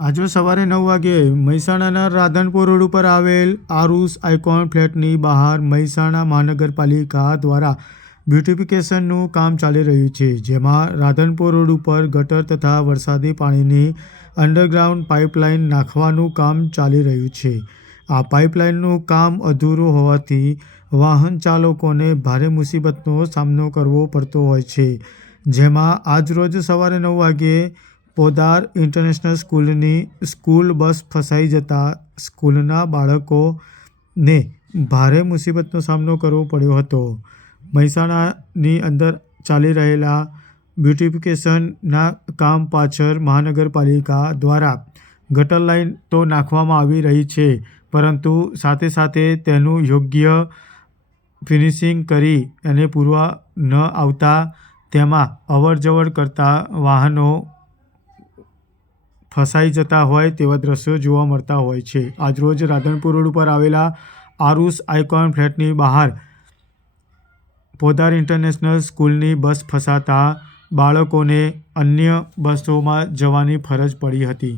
આજે સવારે 9 વાગ્યે મહેસાણાના રાધનપુર રોડ ઉપર આવેલ આરુષ આઇકોન ફ્લેટની બહાર મહેસાણા મહાનગરપાલિકા દ્વારા બ્યુટિફિકેશનનું કામ ચાલી રહ્યું છે, જેમાં રાધનપુર રોડ ઉપર ગટર તથા વરસાદી પાણીની અંડરગ્રાઉન્ડ પાઇપલાઇન નાખવાનું કામ ચાલી રહ્યું છે। આ પાઇપલાઇનનું કામ અધૂરું હોવાથી વાહન ચાલકોને ભારે મુસીબતનો સામનો કરવો પડતો હોય છે, જેમાં આજરોજ સવારે 9 વાગ્યે પોદાર ઇન્ટરનેશનલ સ્કૂલની સ્કૂલ બસ ફસાઈ જતા સ્કૂલના બાળકોને ભારે મુસીબતનો સામનો કરવો પડ્યો હતો। મહેસાણાની અંદર ચાલી રહેલા બ્યુટિફિકેશનના કામ પાછળ મહાનગરપાલિકા દ્વારા ગટર લાઇન તો નાખવામાં આવી રહી છે, પરંતુ સાથે સાથે તેનું યોગ્ય ફિનિશિંગ કરી અને પૂરવા ન આવતા તેમાં અવરજવર કરતા વાહનો ફસાઈ જતા હોય તેવા દ્રશ્યો જોવા મળતા હોય છે। આજરોજ રાધનપુર રોડ ઉપર આવેલા આરુષ આઇકોન ફ્લેટની બહાર પોદાર ઇન્ટરનેશનલ સ્કૂલની બસ ફસાતા બાળકોને અન્ય બસોમાં જવાની ફરજ પડી હતી।